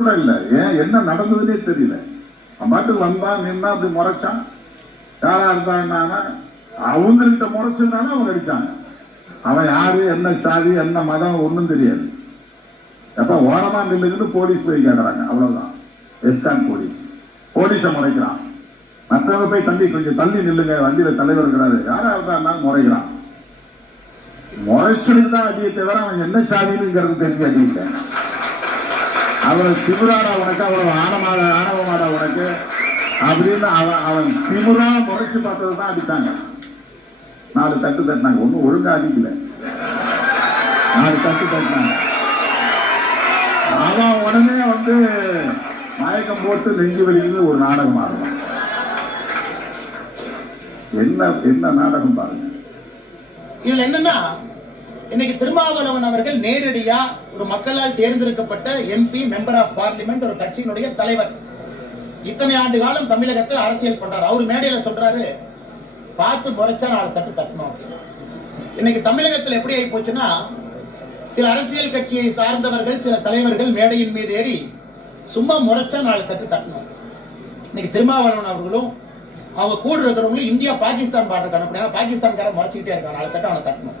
இல்ல. ஏன்? என்ன நடந்ததுன்னே தெரியல. அவன் பாட்டுக்கு வந்தான் நின்னா அப்படி முறைச்சான். யாரா இருந்தாங்கன்னா அவங்ககிட்ட முறைச்சதுனால அவங்க அடிச்சாங்க. அவன் யாரு என்ன சாதி என்ன மதம் ஒன்னும் தெரியாது. எப்ப ஓரமா நில்லுன்னு போலீஸ் போய் கேட்கறாங்க அவ்வளவுதான். வெஸ்டான் போலீஸ். போலீஸை முறைக்கிறான். மற்றவங்க போய் தம்பி கொஞ்சம் தள்ளி நில்லுங்க. வண்டியில தலைவர் இருக்கிறாரு. யாரா இருந்தா முறைக்கிறான். முறைச்சிருந்தா அடியை தவிர அவன் என்ன சாதினுங்கிறது தெரிஞ்சு அடிக்கிட்டேன் அவன் திமுறாடா உனக்கு அவ்வளவு ஆணமாட ஆணவமாடா உனக்கு அப்படின்னு அவன் அவன் திமுறா முறைச்சு பார்த்தது தான் அடித்தாங்க நாலு தட்டு தட்டினாங்க. ஒன்றும் ஒழுங்கா அடிக்கல. நாலு தட்டு தட்டினாங்க. அவன் உடனே வந்து மயக்கம் போட்டு நெஞ்சு வலின்னு ஒரு நாடகம் ஆடுவான் என்ன என்ன நாடகம் பாருங்க. இதுல என்னன்னா இன்னைக்கு திருமாவளவன் அவர்கள் நேரடியா ஒரு மக்களால் தேர்ந்தெடுக்கப்பட்ட எம்பி மெம்பர் ஆஃப் பார்லிமெண்ட் ஒரு கட்சியினுடைய தலைவர். இத்தனை ஆண்டு காலம் தமிழகத்தில் அரசியல் பண்றாரு. அவர் மேடையில சொல்றாரு பார்த்து முறைச்சா நாலு தட்டு தட்டணும். இன்னைக்கு தமிழகத்தில் எப்படி ஆகி போச்சுன்னா சில அரசியல் கட்சியை சார்ந்தவர்கள் சில தலைவர்கள் மேடையின் மீது ஏறி சும்மா முறைச்சா நாலு தட்டு தட்டணும். இன்னைக்கு திருமாவளவன் அவர்களும் அவங்க கூட இருக்கிறவங்களும் இந்தியா பாகிஸ்தான் பாடுறதுக்கு அனுப்புனா பாகிஸ்தான்காரன் முறைச்சிக்கிட்டே இருக்கான். நாலு தட்டு அவனை தட்டணும்.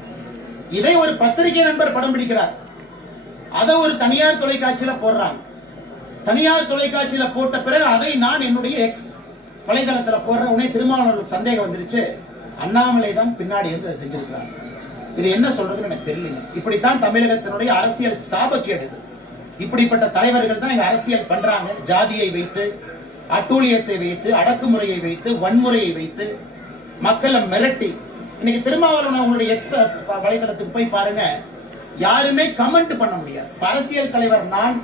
இதை ஒரு பத்திரிகை நண்பர் படம் பிடிக்கிறார். அதை ஒரு தனியார் தொலைக்காட்சியில போடுறாங்க. தனியார் தொலைக்காட்சியில போட்ட பிறகு அதை நான் என்னுடைய எக்ஸ் வலைதளத்துல போடுற உடனே திருமாவளவர்களுக்கு சந்தேகம் வந்துருச்சு. அண்ணாமலை தான் பின்னாடி இருந்து அதை செஞ்சிருக்கிறாங்க இது என்ன சொல்றதுன்னு எனக்கு தெரியலங்க. இப்படித்தான் தமிழகத்தினுடைய அரசியல் சாபக்கேடு இது. இப்படிப்பட்ட தலைவர்கள் தான் இங்க அரசியல் பண்றாங்க. ஜாதியை வைத்து அட்டூழியத்தை வைத்து அடக்குமுறையை வைத்து வன்முறையை வைத்து மக்களை மிரட்டி இன்னைக்கு திருமாவளவன் அவங்களுடைய எக்ஸ்பிரஸ் வலைதளத்துக்கு போய் பாருங்க. யாருமே கமெண்ட் பண்ண முடியாது. அரசியல் தலைவர் நான்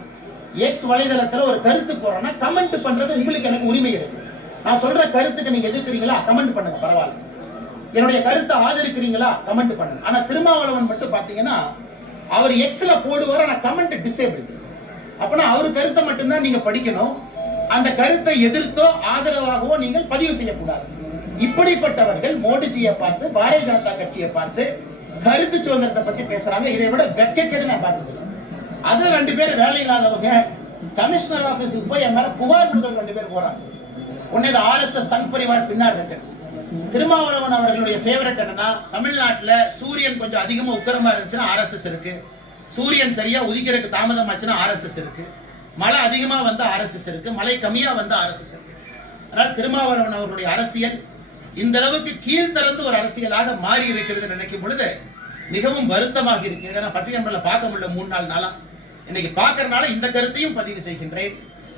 எக்ஸ் வலைதளத்துல ஒரு கருத்து போறேன்னா கமெண்ட் பண்றது உங்களுக்கு எனக்கு உரிமை இருக்கு. நான் சொல்ற கருத்துக்கு நீங்க எதிர்க்கிறீங்களா? கமெண்ட் பண்ணுங்க பரவாயில்ல. என்னுடைய கருத்தை ஆதரிக்கிறீங்களா? கமெண்ட் பண்ணுங்க. ஆனா திருமாவளவன் மட்டும் பாத்தீங்கன்னா அவர் எக்ஸ்ல போடுவார் ஆனா கமெண்ட் டிசேபிள் அப்பனா அவர் கருத்தை மட்டும்தான் நீங்க படிக்கணும். அந்த கருத்தை எதிர்த்தோ ஆதரவாகவோ நீங்கள் பதிவு செய்யக்கூடாது. இப்படிப்பட்டவர்கள் மோடிஜியை பார்த்து பாரதிய ஜனதா கட்சியை பார்த்து கருத்து சுதந்திரத்தை பத்தி பேசுறாங்க. இதை விட வெக்கக்கேடு நான் பார்த்தது அது ரெண்டு பேர் வேலை இல்லாதவங்க கமிஷனர் ஆபீஸுக்கு போய் என் மேல புகார் கொடுக்குற ரெண்டு பேர் போறாங்க. உடனே இது ஆர்எஸ்எஸ் சங் பரிவார் பின்னார் இருக்கு. திருமாவளவன் அவர்களுடைய ஃபேவரட் என்னன்னா தமிழ்நாட்டில் சூரியன் கொஞ்சம் அதிகமா உக்கரமா இருந்துச்சுன்னா ஆர்எஸ்எஸ் இருக்கு. சூரியன் சரியா உதிக்கிறதுக்கு தாமதம் ஆச்சுன்னா ஆர்எஸ்எஸ் இருக்கு. மழை அதிகமா வந்தா ஆர்எஸ்எஸ் இருக்கு. மழை கம்மியா வந்தா ஆர்எஸ்எஸ் இருக்கு. அதனால் திருமாவளவன் அவர்களுடைய அரசியல் இந்த அளவுக்கு கீழ்த்திறந்து ஒரு அரசியலாக மாறி இருக்கிறது நினைக்கும் பொழுது மிகவும் வருத்தமாக இருக்கு ஏன்னா பத்திரிகை பார்க்க முடியல மூணு நாள் நாளா. இன்னைக்கு பார்க்கறதுனால இந்த கருத்தையும் பதிவு செய்கின்றேன்.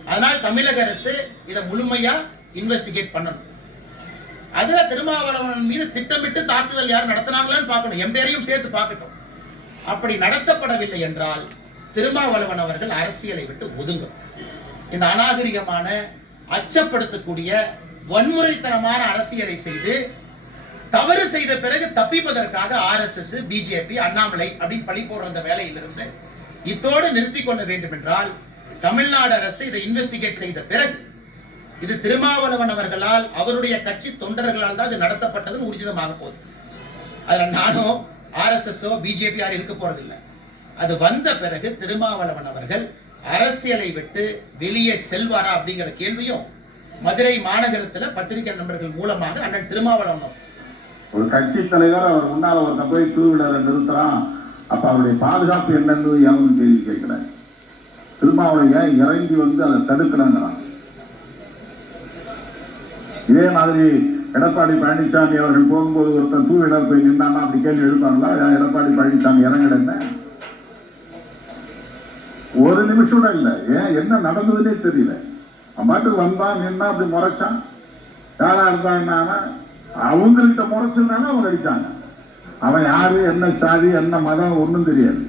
அதனால் தமிழக அரசு இதை முழுமையா இன்வெஸ்டிகேட் பண்ணணும். அதுல திருமாவளவன் மீது திட்டமிட்டு தாக்குதல் யார் நடத்தினாங்களான்னு பார்க்கணும். என் பேரையும் சேர்த்து பார்க்கட்டும். அப்படி நடத்தப்படவில்லை என்றால் திருமாவளவன் அவர்கள் அரசியலை விட்டு ஒதுங்கும். இந்த அநாகரிகமான அச்சப்படுத்தக்கூடிய வன்முறைத்தனமான அரசியலை செய்து தவறு செய்த பிறகு தப்பிப்பதற்காக ஆர்எஸ்எஸ் பிஜேபி அண்ணாமலை அப்படின்னு பழி போடுற அந்த வேலையிலிருந்து இத்தோடு நிறுத்தி கொள்ள வேண்டும் என்றால் தமிழ்நாடு அரசு இதை இன்வெஸ்டிகேட் செய்த பிறகு இது திருமாவளவன் அவர்களால் அவருடைய கட்சி தொண்டர்களால் தான் இது நடத்தப்பட்டதுன்னு ஊர்ஜிதமாக போகுது. அதுல நானும் ஆர்எஸ்எஸ்ஸோ பிஜேபி யாரும் இருக்க போறதில்லை. அது வந்த பிறகு திருமாவளவன் அவர்கள் அரசியலை விட்டு வெளியே செல்வாரா அப்படிங்கிற கேள்வியும் மதுரை மாநகரத்துல பத்திரிகை நண்பர்கள் மூலமாக அண்ணன் திருமாவளவன் ஒரு கட்சி தலைவர் அவர் முன்னால ஒருத்தன் போய் டூ வீலரை நிறுத்துறான் அப்ப அவருடைய பாதுகாப்பு என்னன்னு எவனும் கேள்வி கேட்கிறார். திருமாவளைய இறங்கி வந்து அதை தடுக்கலங்கிறான்? இதே மாதிரி எடப்பாடி பழனிசாமி அவர்கள் போகும்போது ஒருத்தன் டூ வீலர் போய் நின்னான்னா அப்படி கேள்வி எழுப்பாங்களா? ஏன் எடப்பாடி பழனிசாமி இறங்கிடுங்க ஒரு நிமிஷம் இல்லை. ஏன் என்ன நடந்ததுன்னே தெரியல. மாட்டுக்கு பாட்டுக்கு வந்தான் நின்னா அப்படி முறைச்சான். யாரா இருந்தாங்கன்னா அவங்கள்ட்ட முறைச்சதுனால அவங்க அடிச்சாங்க. அவன் யாரு என்ன சாதி என்ன மதம் ஒன்றும் தெரியாது.